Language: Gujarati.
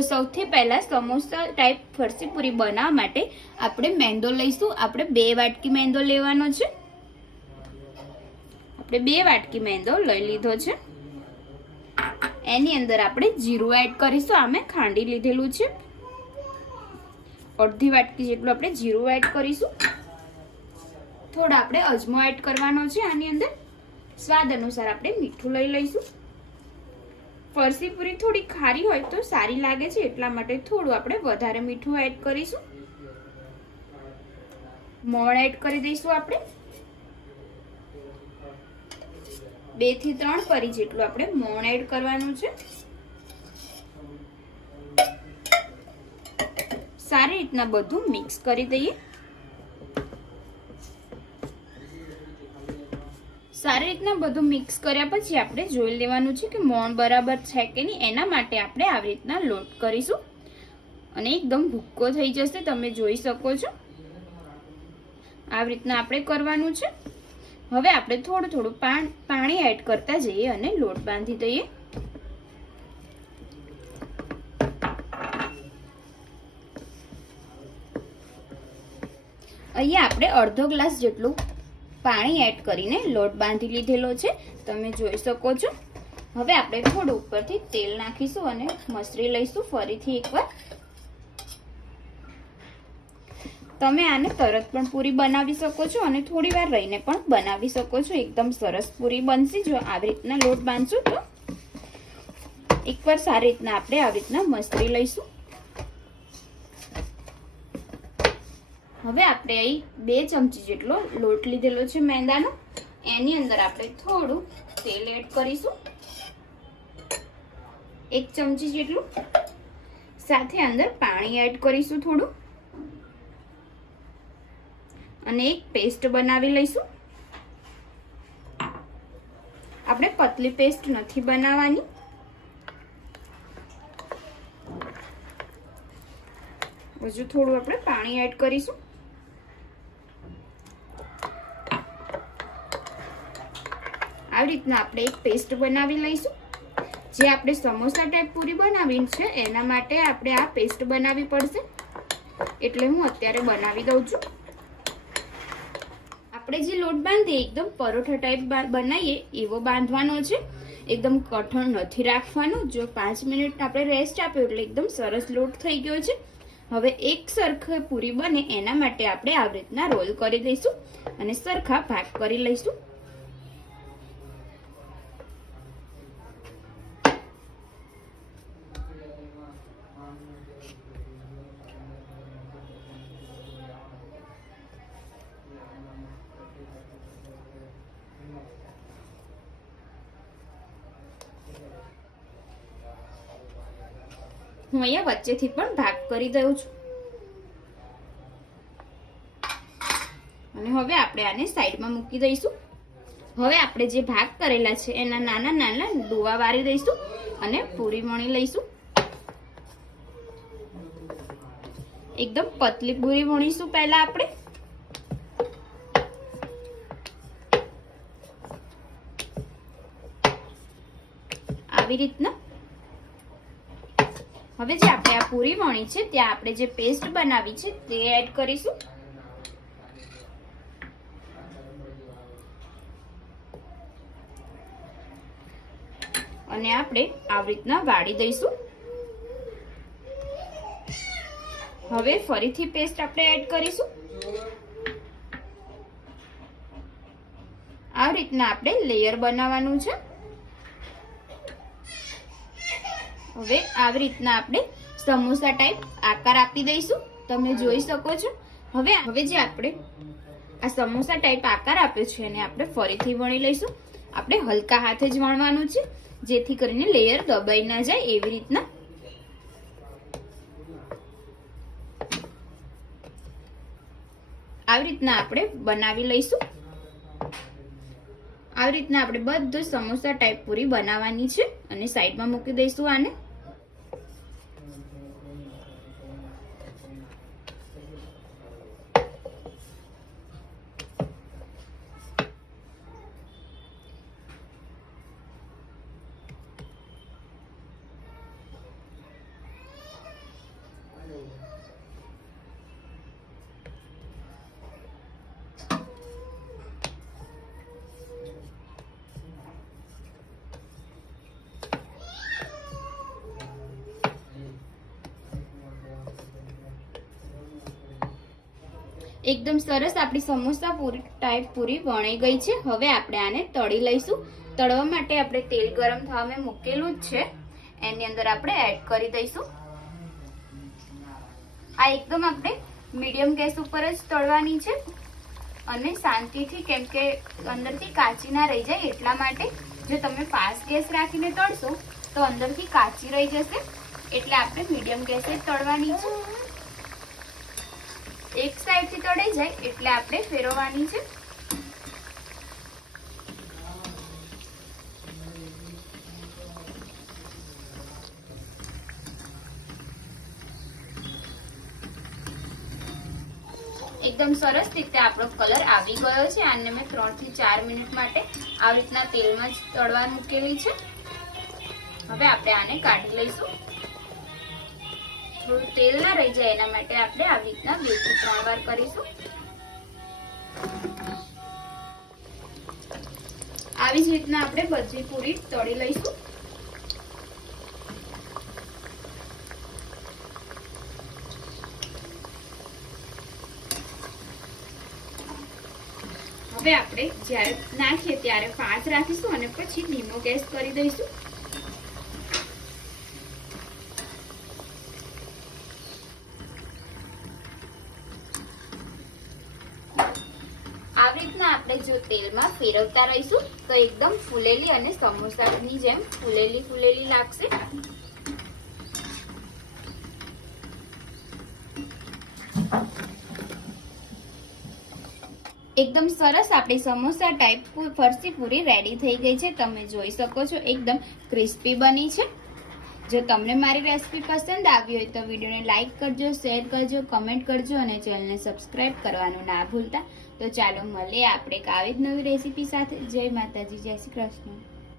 તો સૌથી પહેલા સમોસા ટાઈપ ફરસી પૂરી બનાવવા માટે આપણે મેંદો લઈશું. આપણે 2 વાટકી મેંદો લેવાનો છે. આપણે 2 વાટકી મેંદો લઈ લીધો છે. એની અંદર આપણે જીરું એડ કરીશું. આ મેં ખાંડી લીધેલું છે. અડધી વાટકી જેટલું આપણે જીરું એડ કરીશું. થોડા આપણે અજમો એડ કરવાનો છે. આની અંદર સ્વાદ અનુસાર આપણે મીઠું લઈ લઈશું. ફરસી પૂરી થોડી ખારી હોય તો સારી લાગે છે, એટલા માટે થોડું આપણે વધારે મીઠું એડ કરીશું. મોણ એડ કરી દઈશું. આપણે 2 થી 3 પરી જેટલું આપણે મોણ એડ કરવાનું છે. સારી રીતના બધું મિક્સ કરી દઈએ. સારી રીતના બધું મિક્સ કર્યા પછી આપણે જોઈ લેવાનું છે કે મોણ બરાબર છે કે નહીં. એના માટે આપણે આવી રીતના લોટ કરીશું અને એકદમ ભૂક્કો થઈ જશે. તમે જોઈ શકો છો આવી રીતના આપણે કરવાનું છે. હવે આપણે થોડું થોડું પાણી એડ કરતા જઈએ અને લોટ બાંધી દઈએ. અહીંયા આપણે અડધો ગ્લાસ જેટલું પાણી એડ કરીને લોટ બાંધી લીધેલો છે. તમે જોઈ શકો છો. હવે આપણે થોડું ઉપરથી તેલ નાખીશું અને મસળી લઈશું ફરીથી એકવાર. તમે આને તરત પણ પૂરી બનાવી શકો છો અને થોડી વાર રહીને પણ બનાવી શકો છો. એકદમ સરસ પૂરી બનશે જો આવી રીતના લોટ બાંધશું તો. એકવાર સારી રીતના આપણે આવી રીતના મસળી લઈશું. હવે આપણે અહીં 2 ચમચી જેટલો લોટ લીધેલો છે મેંદાનો. એની અંદર આપણે થોડું તેલ એડ કરીશું, 1 ચમચી જેટલું. સાથે અંદર પાણી એડ કરીશું થોડું અને એક પેસ્ટ બનાવી લઈશું. આપણે પતલી પેસ્ટ નથી બનાવવાની. હજુ થોડું આપણે પાણી એડ કરીશું. આવી રીતના આપણે એક પેસ્ટ બનાવી લઈશું. જે આપણે સમોસા ટાઈપ પૂરી બનાવી છે એના માટે આપણે આ પેસ્ટ બનાવવી પડશે, એટલે હું અત્યારે બનાવી દઉં છું. આપણે જે લોટ બાંધીએ એકદમ પરોઠા ટાઈપ બનાવીએ એવો બાંધવાનો છે. એકદમ કઠણ નથી રાખવાનું. જો 5 મિનિટ આપણે રેસ્ટ આપ્યો એટલે એકદમ સરસ લોટ થઈ ગયો છે. હવે એક સરખી પૂરી બને એના માટે આપણે આવી રીતના રોલ કરી દઈશું અને સરખા ભાગ કરી લઈશું. હું અહીંયા વચ્ચેથી પણ ભાગ કરી દઉં છું અને હવે આપણે આને સાઈડમાં મૂકી દઈશું. હવે આપણે જે ભાગ કરેલા છે એના નાના નાના ડોવા વાળી દઈશું અને પૂરી વણી લઈશું. એકદમ પતલી પૂરી વણીશું પહેલા આપણે. આવી રીતના. હવે જે આપણે આ પૂરી વણી છે ત્યાં આપણે જે પેસ્ટ બનાવી છે તે એડ કરીશું. અને આપણે આવી રીતના વાળી દઈશું. હવે ફરીથી પેસ્ટ આપણે એડ કરીશું. આવી રીતના આપણે લેયર બનાવવાનું છે. હવે આવી રીતના આપણે સમોસા ટાઈપ આકાર આપી દઈશું. તમે જોઈ શકો છો. હવે જે આપણે આ સમોસા ટાઈપ આકાર આપ્યો છે એને આપણે ફરીથી વણી લઈશું. આપણે હલકા હાથે જ વણવાનું છે જેથી કરીને લેયર દબાઈ ના જાય. એવી રીતના આવી રીતના આપણે બનાવી લઈશું. આવી રીતના આપણે બધું સમોસા ટાઈપ પૂરી બનાવવાની છે અને સાઈડમાં મૂકી દઈશું આને. એકદમ સરસ આપણી સમોસા પૂરી ટાઈપ પૂરી વણાઈ ગઈ છે. હવે આપણે આને તળી લઈશું. તળવા માટે આપણે તેલ ગરમ થવા મેં મૂકેલું જ છે, એની અંદર આપણે એડ કરી દઈશું. આ એકદમ આપણે મીડિયમ ગેસ ઉપર જ તળવાની છે અને શાંતિથી, કેમ કે અંદરથી કાચી ના રહી જાય એટલા માટે. જો તમે ફાસ્ટ ગેસ રાખીને તળશો તો અંદરથી કાચી રહી જશે, એટલે આપણે મીડિયમ ગેસે તળવાની છે. એક સાઈડ થી તળાઈ જાય એટલે આપણે ફેરવવાની છે. એકદમ સરસ રીતે આપણો કલર આવી ગયો છે. આને મેં 3 થી 4 મિનિટ માટે આવી રીતના તેલમાં જ તળવા મૂકેલી છે. હવે આપણે આને કાઢી લઈશું. થોડું તેલ ના રહી જાય એના માટે આપણે આવી રીતના 2 થી 3 વાર કરીશું. આવી જ રીતના આપણે બધી પૂરી તળી લઈશું. હવે આપણે જ્યારે નાખીએ ત્યારે 5 રાખીશું અને પછી ધીમો ગેસ કરી દઈશું. આવી રીતના આપણે જો તેલમાં ફેરવતા રહીશું તો એકદમ ફૂલેલી અને સમોસાની જેમ ફૂલેલી લાગશે. એકદમ સરસ આપણી સમોસા ટાઈપ ફરસી પૂરી રેડી થઈ ગઈ છે. તમે જોઈ શકો છો એકદમ ક્રિસ્પી બની છે. જો તમને મારી રેસીપી પસંદ આવી હોય તો વિડીયોને લાઈક કરજો, શેર કરજો, કમેન્ટ કરજો અને ચેનલને સબસ્ક્રાઈબ કરવાનું ના ભૂલતા. તો ચાલો મળીએ આપણે એક આવી જ નવી રેસીપી સાથે. જય માતાજી, જય શ્રી કૃષ્ણ.